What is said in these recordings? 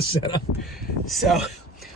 setup. So,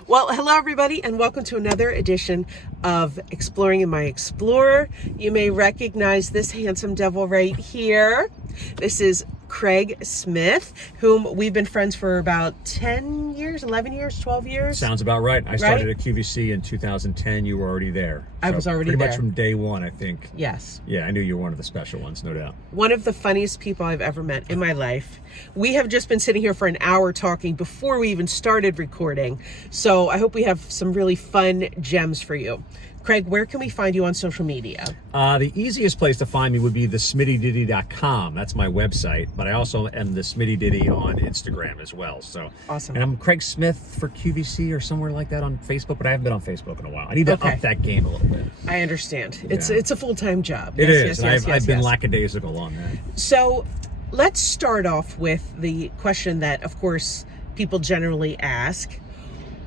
well, hello everybody, and welcome to another edition of Exploring in My Explorer. You may recognize this handsome devil right here. This is Craig Smith, whom we've been friends for about 10 years, 11 years, 12 years. Sounds about right. I started at QVC in 2010. You were already there. I was already pretty there. much from day one, I think. Yes. Yeah, I knew you were one of the special ones, no doubt. One of the funniest people I've ever met in my life. We have just been sitting here for an hour talking before we even started recording. So I hope we have some really fun gems for you. Craig, where can we find you on social media? The easiest place to find me would be thesmittydiddy.com. That's my website, but I also am the Smitty Diddy on Instagram as well. So awesome. And I'm Craig Smith for QVC or somewhere like that on Facebook, but I haven't been on Facebook in a while. I need to up that game a little bit. I understand. It's a full-time job. It is. I've been lackadaisical on that. So let's start off with the question that, of course, people generally ask.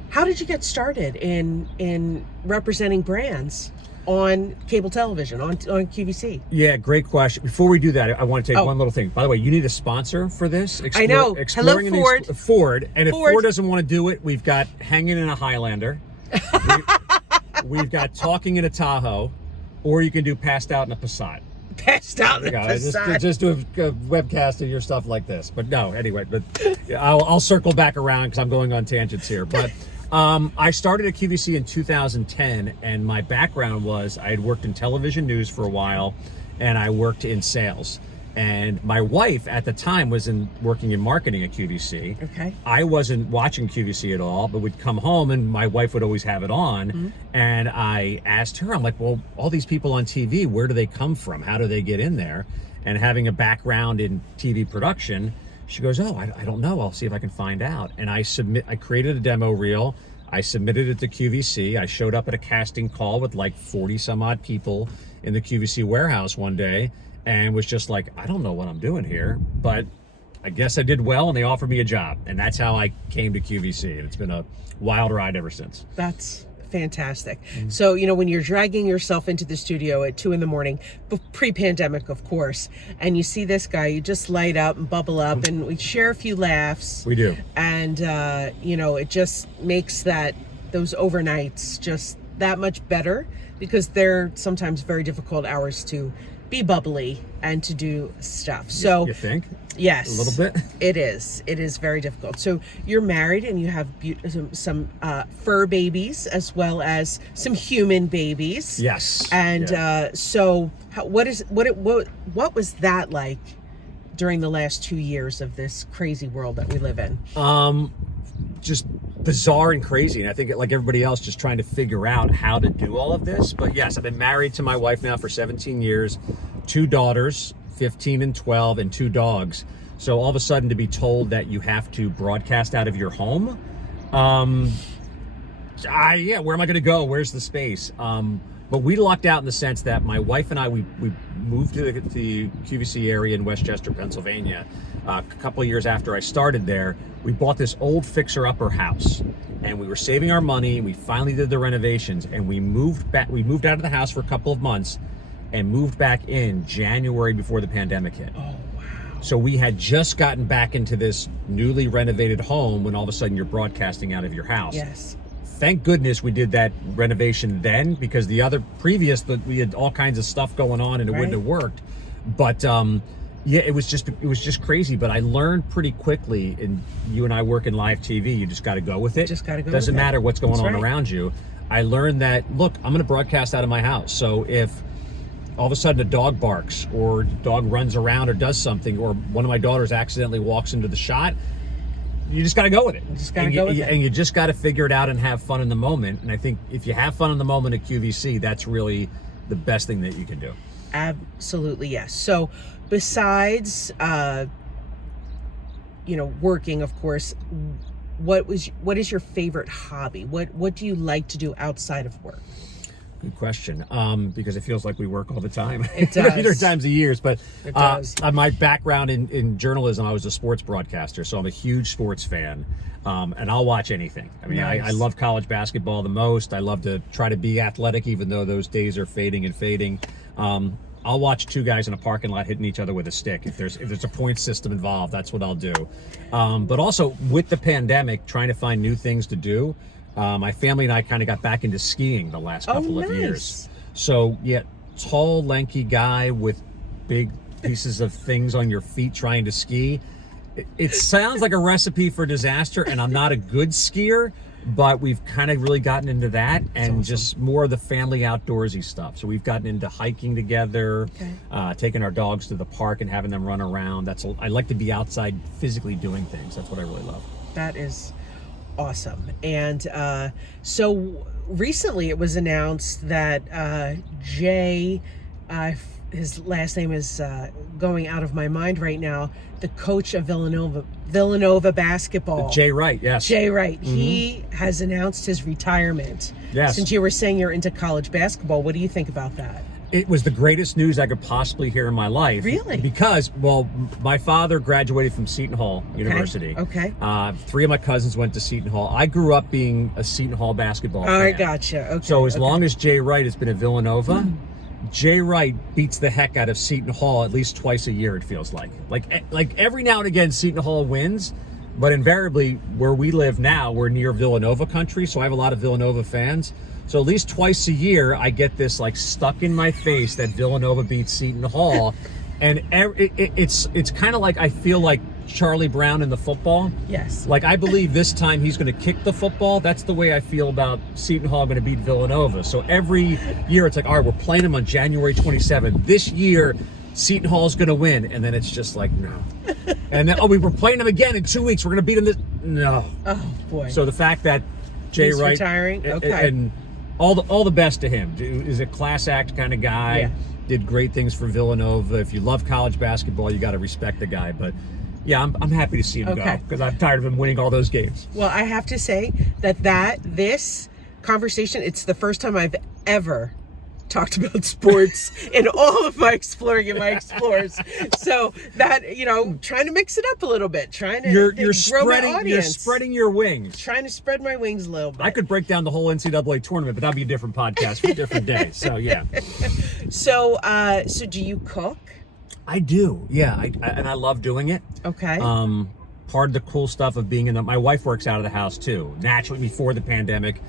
How did you get started in representing brands on cable television, on QVC? Yeah, great question. Before we do that, I want to take one little thing. By the way, you need a sponsor for this. I know. Hello, Ford. Ford. And if Ford doesn't want to do it, we've got Hanging in a Highlander. We've got Talking in a Tahoe. Or you can do Passed Out in a Passat. Passed out in a Passat. Just do a webcast of your stuff like this. But no, anyway. But I'll circle back around because I'm going on tangents here. But I started at QVC in 2010, and my background was I had worked in television news for a while, and I worked in sales. And my wife at the time was working in marketing at QVC. Okay. I wasn't watching QVC at all, but would come home and my wife would always have it on. Mm-hmm. And I asked her, I'm like, well, all these people on TV, where do they come from? How do they get in there? And having a background in TV production, she goes, oh, I don't know. I'll see if I can find out. And I created a demo reel. I submitted it to QVC. I showed up at a casting call with like 40 some odd people in the QVC warehouse one day and was just like, I don't know what I'm doing here, but I guess I did well and they offered me a job. And that's how I came to QVC. And it's been a wild ride ever since. That's fantastic. Mm-hmm. So, when you're dragging yourself into the studio at 2 a.m, pre-pandemic, of course, and you see this guy, you just light up and bubble up, and we share a few laughs. We do. And, it just makes those overnights just that much better because they're sometimes very difficult hours to be bubbly and to do stuff. So you think? Yes. A little bit? It is very difficult. So you're married and you have some fur babies as well as some human babies. Yes. And so what was that like during the last 2 years of this crazy world that we live in? Just bizarre and crazy. And I think like everybody else, just trying to figure out how to do all of this. But yes, I've been married to my wife now for 17 years, 2 daughters, 15 and 12, and 2 dogs. So all of a sudden to be told that you have to broadcast out of your home, where am I going to go? Where's the space? But we lucked out in the sense that my wife and I, we moved to the QVC area in Westchester, Pennsylvania. A couple of years after I started there, we bought this old fixer-upper house, and we were saving our money, and we finally did the renovations, and we moved back. We moved out of the house for a couple of months, and moved back in January before the pandemic hit. Oh, wow. So we had just gotten back into this newly renovated home when all of a sudden you're broadcasting out of your house. Yes. Thank goodness we did that renovation then, because the other previous, we had all kinds of stuff going on and it wouldn't have worked. But it was just crazy. But I learned pretty quickly, and you and I work in live TV, you just got to go with it. Just got to go. Doesn't matter what's going on right. around you. I learned that, look, I'm going to broadcast out of my house. So if all of a sudden a dog barks or a dog runs around or does something, or one of my daughters accidentally walks into the shot, you just got to go with it. You just got to go with it. And you just got to figure it out and have fun in the moment. And I think if you have fun in the moment at QVC, that's really the best thing that you can do. Absolutely, yes. So besides, working, of course, what is your favorite hobby? What do you like to do outside of work? Good question. Because it feels like we work all the time. It does. 300 times a year. But it does. My background in journalism, I was a sports broadcaster, so I'm a huge sports fan. And I'll watch anything. I mean, nice. I love college basketball the most. I love to try to be athletic, even though those days are fading and fading. I'll watch two guys in a parking lot hitting each other with a stick. If there's a point system involved, that's what I'll do. But also with the pandemic, trying to find new things to do. My family and I kind of got back into skiing the last couple of years. So yeah, tall, lanky guy with big pieces of things on your feet trying to ski. It sounds like a recipe for disaster, and I'm not a good skier. But we've kind of really gotten into that and just more of the family outdoorsy stuff. So we've gotten into hiking together, taking our dogs to the park and having them run around. I like to be outside physically doing things. That's what I really love. That is awesome. And so recently it was announced that Jay, his last name is going out of my mind right now, the coach of Villanova basketball. Jay Wright, yes. Jay Wright. Mm-hmm. He has announced his retirement. Yes. Since you were saying you're into college basketball, what do you think about that? It was the greatest news I could possibly hear in my life. Really? Because, well, my father graduated from Seton Hall University. Okay. 3 of my cousins went to Seton Hall. I grew up being a Seton Hall basketball fan. I gotcha. Okay. So as long as Jay Wright has been at Villanova, Jay Wright beats the heck out of Seton Hall at least twice a year, it feels like. Like every now and again, Seton Hall wins, but invariably where we live now, we're near Villanova country, so I have a lot of Villanova fans. So at least twice a year, I get this like stuck in my face that Villanova beats Seton Hall. And it's kind of like I feel like Charlie Brown in the football. Yes. Like I believe this time he's going to kick the football. That's the way I feel about Seton Hall going to beat Villanova. So every year it's like, all right, we're playing them on January 27th. This year, Seton Hall's going to win. And then it's just like, no. And then, we were playing them again in 2 weeks. We're going to beat them no. Oh, boy. So the fact that Jay Wright retiring, okay. And all the best to him. Is a class act kind of guy. Yeah. Did great things for Villanova. If you love college basketball, you got to respect the guy. But yeah, I'm happy to see him go because I'm tired of him winning all those games. Well, I have to say this conversation, it's the first time I've ever talked about sports in all of my exploring and my explores. So that, trying to mix it up a little bit, trying to grow my audience. You're spreading your wings. Trying to spread my wings a little bit. I could break down the whole NCAA tournament, but that'd be a different podcast for a different day. So yeah. So do you cook? I do. Yeah. I love doing it. Okay. Part of the cool stuff of being my wife works out of the house too. Naturally, before the pandemic,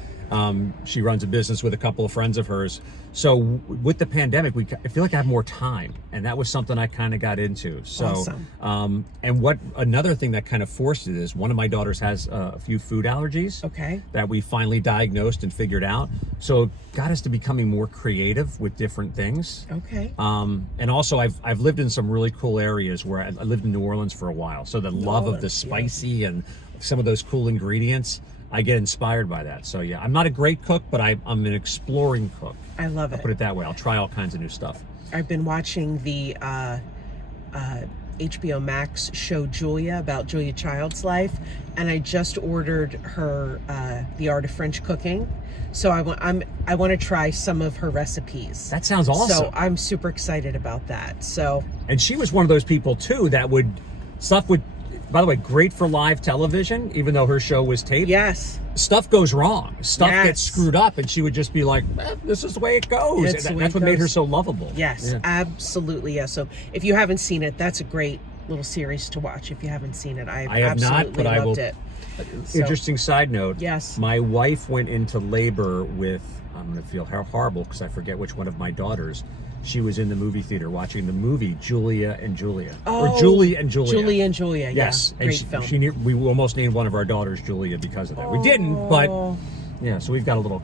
she runs a business with a couple of friends of hers. So with the pandemic, I feel like I have more time, and that was something I kind of got into. So, awesome. And another thing that kind of forced it is one of my daughters has a few food allergies. Okay. That we finally diagnosed and figured out. So it got us to becoming more creative with different things. Okay. And also I've lived in some really cool areas where I lived in New Orleans for a while. So the love of the spicy and some of those cool ingredients, I get inspired by that. So yeah, I'm not a great cook, but I'm an exploring cook. I love it. I'll put it that way. I'll try all kinds of new stuff. I've been watching the HBO Max show Julia, about Julia Child's life, and I just ordered her The Art of French Cooking. So I want to try some of her recipes. That sounds awesome. So I'm super excited about that. So, and she was one of those people too that by the way, great for live television, even though her show was taped. Yes. Stuff goes wrong. Stuff gets screwed up, and she would just be like, this is the way it goes. That's what made her so lovable. Yes, absolutely. Yes. So if you haven't seen it, that's a great little series to watch. If you haven't seen it, I have not, but I will. It. Interesting side note. Yes. My wife went into labor with, I'm going to feel horrible because I forget which one of my daughters. She was in the movie theater watching the movie Julia and Julia. Oh, or Julie and Julia. Julie and Julia, yes. Yeah. Great film. We almost named one of our daughters Julia because of that. We didn't, but yeah, so we've got a little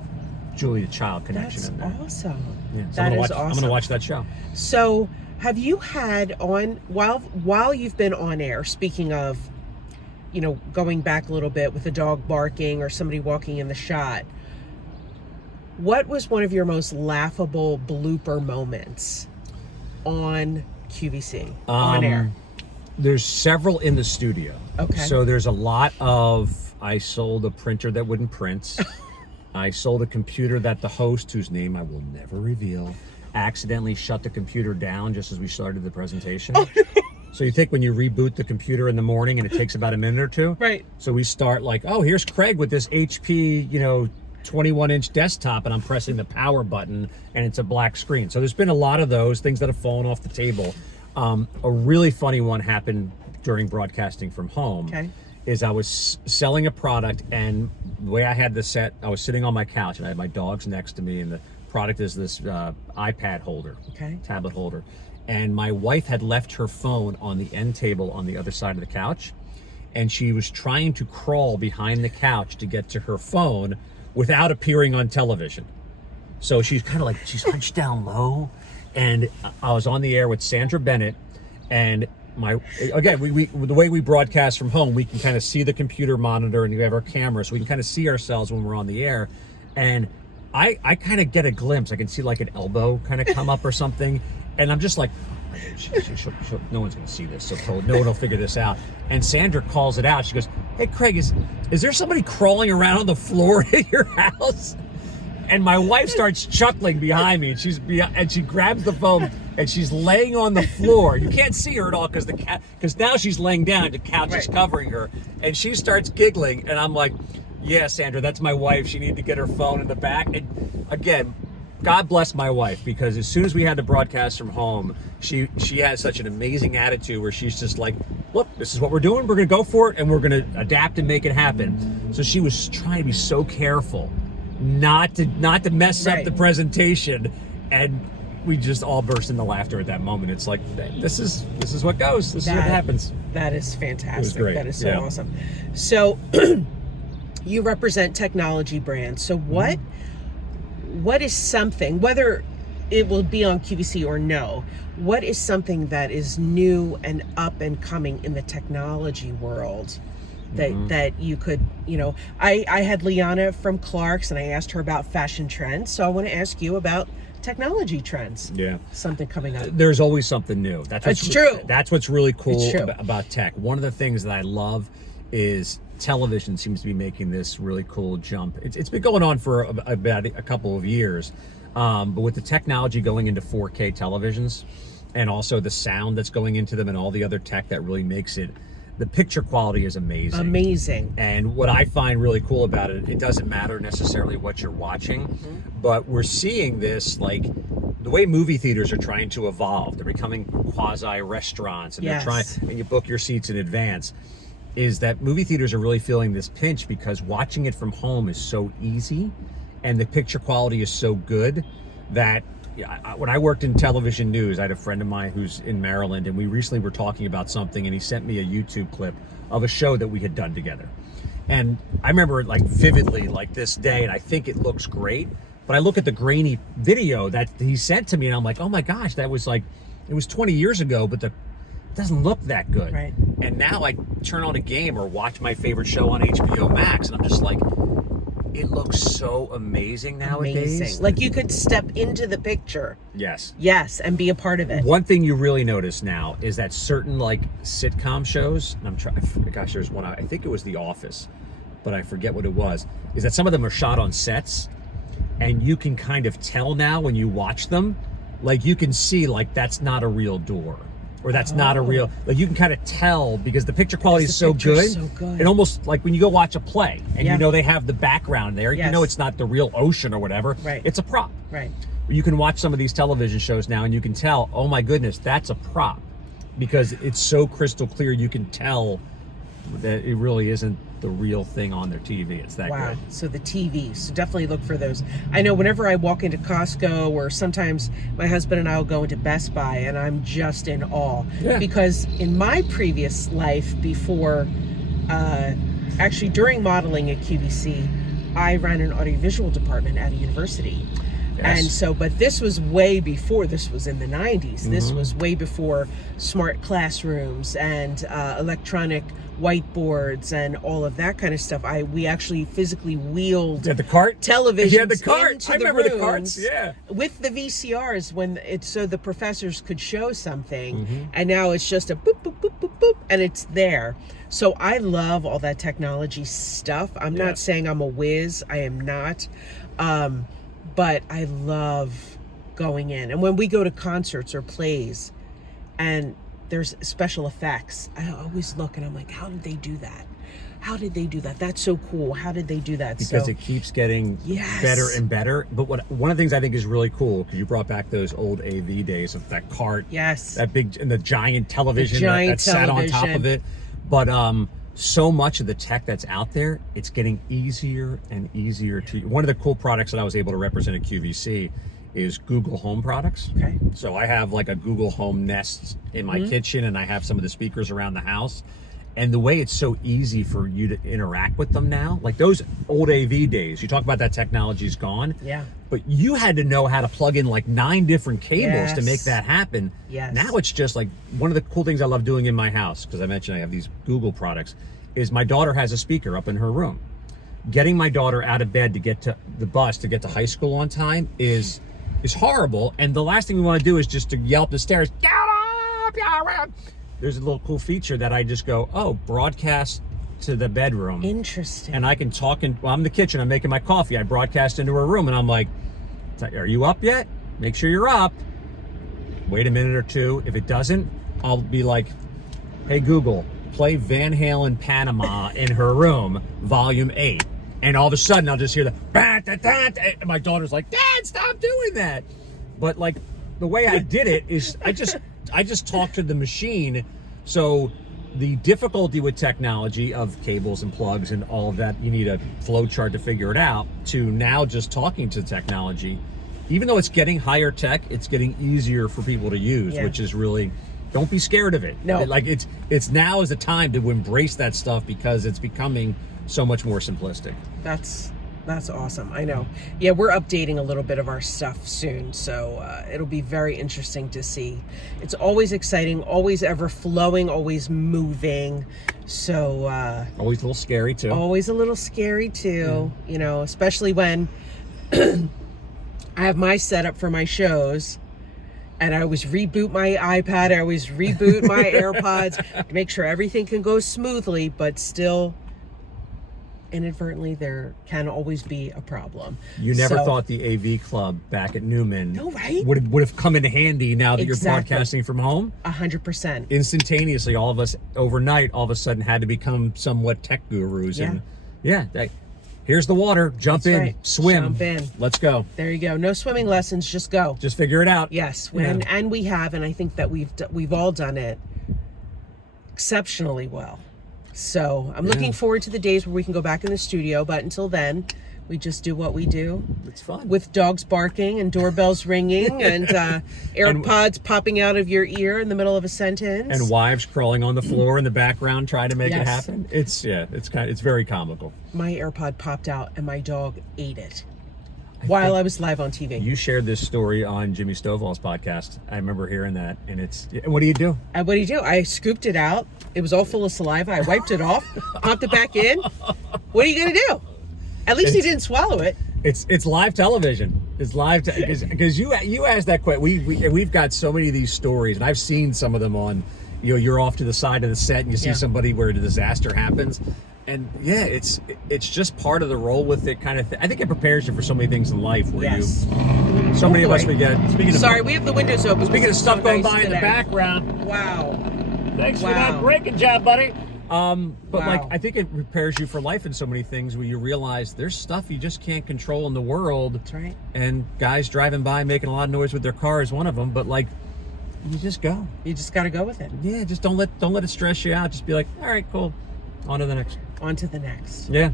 Julia Child connection in there. That's awesome. Yeah, so I'm going to watch that show. So have you had while you've been on air, speaking of, going back a little bit with a dog barking or somebody walking in the shot, what was one of your most laughable blooper moments on QVC, on air? There's several in the studio. Okay. So there's a lot of, I sold a printer that wouldn't print. I sold a computer that the host, whose name I will never reveal, accidentally shut the computer down just as we started the presentation. Oh, no. So you think when you reboot the computer in the morning and it takes about a minute or two? Right. So we start like, oh, here's Craig with this HP, 21-inch desktop and I'm pressing the power button and it's a black screen. So there's been a lot of those things that have fallen off the table. A really funny one happened during broadcasting from home. Okay. Is I was selling a product, and the way I had this set, I was sitting on my couch and I had my dogs next to me, and the product is this iPad holder, tablet holder. And my wife had left her phone on the end table on the other side of the couch, and she was trying to crawl behind the couch to get to her phone without appearing on television. So she's kind of like, she's hunched down low, and I was on the air with Sandra Bennett, and we the way we broadcast from home, we can kind of see the computer monitor and we have our camera, so we can kind of see ourselves when we're on the air. And I kind of get a glimpse. I can see like an elbow kind of come up or something, and I'm just like, no one's going to see this, so no one will figure this out. And Sandra calls it out. She goes, "Hey, Craig, is there somebody crawling around on the floor in your house?" And my wife starts chuckling behind me, and she grabs the phone and she's laying on the floor. You can't see her at all because now she's laying down. The couch is covering her, and she starts giggling. And I'm like, "Yeah, Sandra, that's my wife. She needed to get her phone in the back." And again, God bless my wife, because as soon as we had to broadcast from home, she has such an amazing attitude where she's just like, "Look, this is what we're doing. We're going to go for it, and we're going to adapt and make it happen." So she was trying to be so careful not to mess up the presentation, and we just all burst into laughter at that moment. It's like, this is what goes. This is what happens. That is fantastic. It was great. That is so awesome. So you represent technology brands. So what is something, whether it will be on QVC or no, what is something that is new and up and coming in the technology world that you could, I had Liana from Clark's and I asked her about fashion trends. So I want to ask you about technology trends. Yeah. Something coming up. There's always something new. That's true. That's what's really cool about tech. One of the things that I love is television seems to be making this really cool jump. It's been going on for about a couple of years. But with the technology going into 4K televisions and also the sound that's going into them and all the other tech that really makes it, the picture quality is amazing. Amazing. And what I find really cool about it, it doesn't matter necessarily what you're watching, but we're seeing this, like, the way movie theaters are trying to evolve. They're becoming quasi-restaurants, and they're trying, and you book your seats in advance, is that movie theaters are really feeling this pinch because watching it from home is so easy, and the picture quality is so good that when I worked in television news, I had a friend of mine who's in Maryland, and we recently were talking about something, and he sent me a YouTube clip of a show that we had done together. And I remember it like vividly, like this day, and I think it looks great, but I look at the grainy video that he sent to me, and I'm like, oh my gosh, that was like, it was 20 years ago, but it doesn't look that good. Right. And now I turn on a game or watch my favorite show on HBO Max, and I'm just like, it looks so amazing nowadays. Amazing. Like you could step into the picture. Yes. Yes, and be a part of it. One thing you really notice now is that certain like sitcom shows, and I'm trying, gosh, there's one, I think it was The Office, but I forget what it was, is that some of them are shot on sets, and you can kind of tell now when you watch them, like you can see like that's not a real door. Or that's not a real, like you can kind of tell because the picture quality is so good. And almost like when you go watch a play and you know they have the background there, you know it's not the real ocean or whatever. Right. It's a prop. Right. You can watch some of these television shows now and you can tell, oh my goodness, that's a prop. Because it's so crystal clear, you can tell that it really isn't the real thing on their TV. It's that good. So the TV. So definitely look for those. I know whenever I walk into Costco, or sometimes my husband and I will go into Best Buy, and I'm just in awe. Yeah. Because in my previous life before, actually during modeling at QVC, I ran an audiovisual department at a university. Yes. And so, but this was way before, this was in the 90s. This was way before smart classrooms and electronic whiteboards and all of that kind of stuff. We actually physically wheeled the cart televisions yeah, the cart. into I remember the carts, with the VCRs when it's so the professors could show something, and now it's just a boop, boop, boop, boop, boop, and it's there. So I love all that technology stuff. I'm not saying I'm a whiz. I am not. But I love going in. And when we go to concerts or plays and there's special effects, I always look and I'm like, how did they do that? how did they do that? That's so cool. How did they do that? Because it keeps getting better and better. But one of the things I think is really cool, because you brought back those old AV days of that cart, that big, and the giant television that sat on top of it. But so much of the tech that's out there, it's getting easier and easier to. One of the cool products that I was able to represent at QVC is Google Home products. Okay. So I have like a Google Home Nest in my kitchen, and I have some of the speakers around the house. And the way it's so easy for you to interact with them now, like those old AV days, you talk about that technology's gone. Yeah. But you had to know how to plug in like 9 different cables to make that happen. Yes. Now it's just like, one of the cool things I love doing in my house, because I mentioned I have these Google products, is my daughter has a speaker up in her room. Getting my daughter out of bed to get to the bus to get to high school on time is horrible. And the last thing we want to do is just to yell up the stairs, get up, yeah. There's a little cool feature that I just go, oh, broadcast to the bedroom. Interesting. And I can talk well, I'm in the kitchen, I'm making my coffee. I broadcast into her room, and I'm like, are you up yet? Make sure you're up. Wait a minute or two. If it doesn't, I'll be like, hey, Google, play Van Halen Panama in her room, volume 8. And all of a sudden, I'll just hear and my daughter's like, Dad, stop doing that. But like, the way I did it is I just talked to the machine. So the difficulty with technology of cables and plugs and all of that, you need a flow chart to figure it out, to now just talking to technology. Even though it's getting higher tech, it's getting easier for people to use, which is really, don't be scared of it. No. Like it's now is the time to embrace that stuff, because it's becoming so much more simplistic. That's awesome. I know. Yeah, we're updating a little bit of our stuff soon, so it'll be very interesting to see. It's always exciting, always ever flowing, always moving. So always a little scary too. Always a little scary too. You know, especially when I have my setup for my shows, and I always reboot my iPad, I always reboot my AirPods to make sure everything can go smoothly, but still, inadvertently, there can always be a problem. You never thought the AV club back at Newman would have come in handy now that you're broadcasting from home? 100%. Instantaneously, all of us overnight, all of a sudden had to become somewhat tech gurus. And here's the water, jump in, swim. Jump in. Let's go. There you go. No swimming lessons, just go. Just figure it out. Yes, and we have, and I think that we've all done it exceptionally well. So I'm looking forward to the days where we can go back in the studio, but until then, we just do what we do. It's fun. With dogs barking and doorbells ringing and AirPods popping out of your ear in the middle of a sentence. And wives crawling on the floor in the background trying to make it happen. It's very comical. My AirPod popped out and my dog ate it while I was live on TV. You shared this story on Jimmy Stovall's podcast. I remember hearing that, and what do you do? I scooped it out. It was all full of saliva. I wiped it off, popped it back in. What are you gonna do? At least he didn't swallow it. It's live television. It's live because you asked that question. We've got so many of these stories, and I've seen some of them on. You're off to the side of the set, and you see somebody where the disaster happens. And it's just part of the roll with it kind of thing. I think it prepares you for so many things in life where so many of us we get. We have the windows open. Speaking of stuff going by in the background. Wow. Thanks for that braking job, buddy. Like, I think it prepares you for life in so many things where you realize there's stuff you just can't control in the world. That's right. And guys driving by making a lot of noise with their car is one of them. But like, you just go. You just got to go with it. Yeah, just don't let it stress you out. Just be like, all right, cool. On to the next. On to the next. Yeah.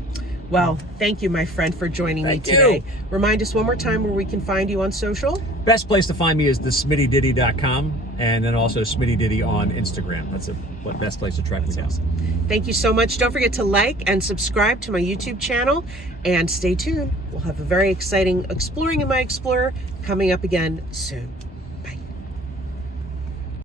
Well, thank you, my friend, for joining me today. Remind us one more time where we can find you on social. Best place to find me is thesmittydiddy.com, and then also Smitty Diddy on Instagram. That's the best place to track me down. Awesome. Thank you so much. Don't forget to like and subscribe to my YouTube channel, and stay tuned. We'll have a very exciting Exploring in My Explorer coming up again soon.